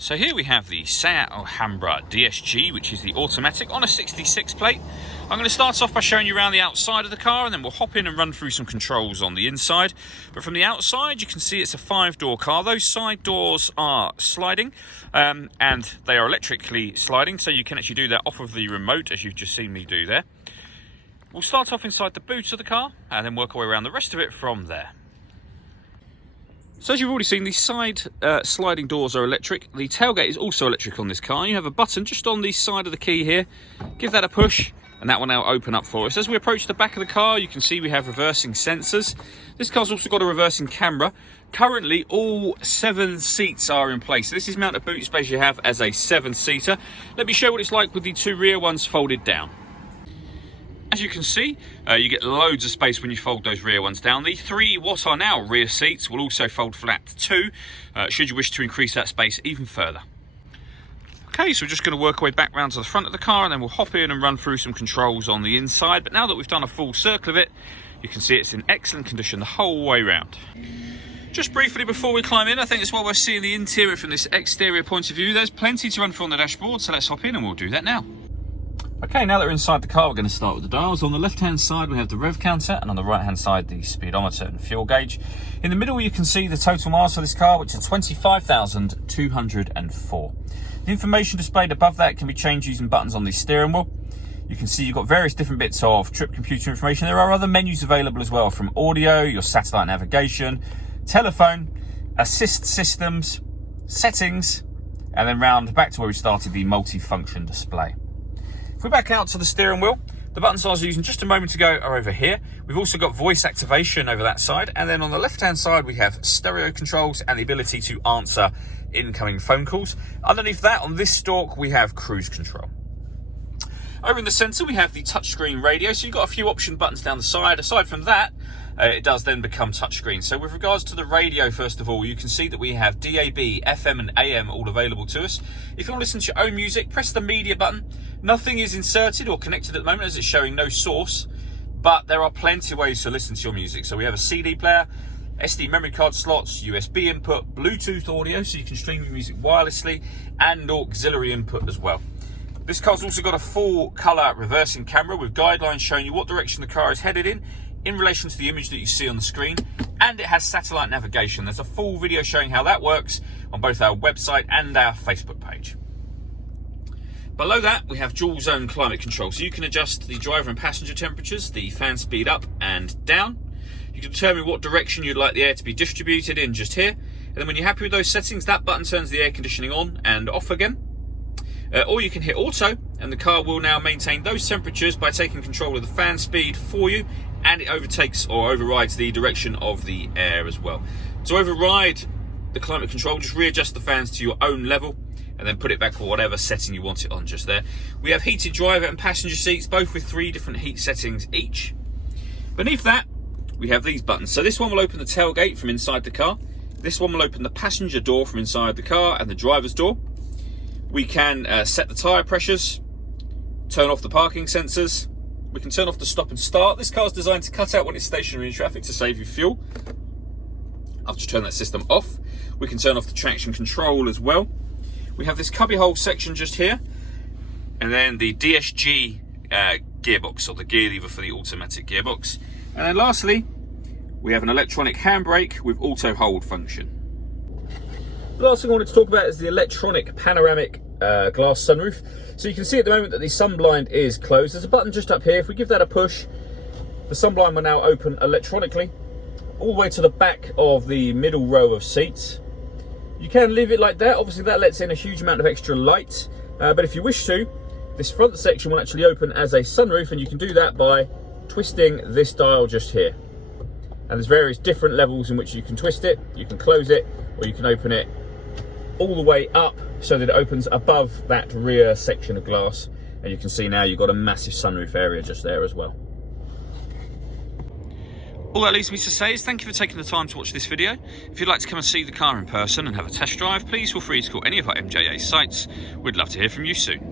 So here we have the Seat Alhambra DSG, which is the automatic on a 66 plate. I'm going to start off by showing you around the outside of the car, and then we'll hop in and run through some controls on the inside. But from the outside, you can see it's a 5-door car. Those side doors are sliding, and they are electrically sliding, so you can actually do that off of the remote, as you've just seen me do there. We'll start off inside the boot of the car, and then work our way around the rest of it from there. So as you've already seen, the side sliding doors are electric. The tailgate is also electric on this car. You have a button just on the side of the key here. Give that a push, and that will now open up for us. As we approach the back of the car, you can see we have reversing sensors. This car's also got a reversing camera. Currently, all 7 seats are in place. So this is the amount of boot space you have as a 7-seater. Let me show what it's like with the 2 rear ones folded down. As you can see, you get loads of space when you fold those rear ones down. The 3 what are now rear seats will also fold flat too, should you wish to increase that space even further. Okay, so we're just going to work our way back round to the front of the car, and then we'll hop in and run through some controls on the inside. But now that we've done a full circle of it, you can see it's in excellent condition the whole way round. Just briefly before we climb in, I think it's while we're seeing the interior from this exterior point of view, there's plenty to run through on the dashboard, so let's hop in and we'll do that now. Okay, now that we're inside the car, we're going to start with the dials. On the left-hand side, we have the rev counter, and on the right-hand side, the speedometer and fuel gauge. In the middle, you can see the total miles for this car, which is 25,204. The information displayed above that can be changed using buttons on the steering wheel. You can see you've got various different bits of trip computer information. There are other menus available as well, from audio, your satellite navigation, telephone, assist systems, settings, and then round back to where we started, the multi-function display. If we back out to the steering wheel, the buttons I was using just a moment ago are over here. We've also got voice activation over that side. And then on the left-hand side, we have stereo controls and the ability to answer incoming phone calls. Underneath that, on this stalk, we have cruise control. Over in the centre, we have the touchscreen radio. So you've got a few option buttons down the side. Aside from that, it does then become touchscreen. So with regards to the radio, first of all, you can see that we have DAB, FM and AM all available to us. If you want to listen to your own music, press the media button. Nothing is inserted or connected at the moment as it's showing no source, but there are plenty of ways to listen to your music. So we have a CD player, SD memory card slots, USB input, Bluetooth audio, so you can stream your music wirelessly, and auxiliary input as well. This car's also got a full colour reversing camera with guidelines showing you what direction the car is headed in relation to the image that you see on the screen, and it has satellite navigation. There's a full video showing how that works on both our website and our Facebook page. Below that, we have dual zone climate control, so you can adjust the driver and passenger temperatures, the fan speed up and down. You can determine what direction you'd like the air to be distributed in just here, and then when you're happy with those settings, that button turns the air conditioning on and off again. Or you can hit auto, and the car will now maintain those temperatures by taking control of the fan speed for you, and it overtakes or overrides the direction of the air as well. To override the climate control, just readjust the fans to your own level, and then put it back for whatever setting you want it on just there. We have heated driver and passenger seats, both with 3 different heat settings each. Beneath that, we have these buttons. So this one will open the tailgate from inside the car. This one will open the passenger door from inside the car and the driver's door. We can set the tyre pressures, turn off the parking sensors. We can turn off the stop and start. This car is designed to cut out when it's stationary in traffic to save you fuel. I'll just turn that system off. We can turn off the traction control as well. We have this cubbyhole section just here, and then the DSG gearbox, or the gear lever for the automatic gearbox. And then lastly, we have an electronic handbrake with auto hold function. The last thing I wanted to talk about is the electronic panoramic glass sunroof. So you can see at the moment that the sunblind is closed. There's a button just up here. If we give that a push, the sunblind will now open electronically all the way to the back of the middle row of seats. You can leave it like that. Obviously that lets in a huge amount of extra light, but if you wish to, this front section will actually open as a sunroof, and you can do that by twisting this dial just here. And there's various different levels in which you can twist it. You can close it, or you can open it all the way up so that it opens above that rear section of glass, and you can see now you've got a massive sunroof area just there as well. All that leaves me to say is thank you for taking the time to watch this video. If you'd like to come and see the car in person and have a test drive, please feel free to call any of our MJA sites. We'd love to hear from you soon.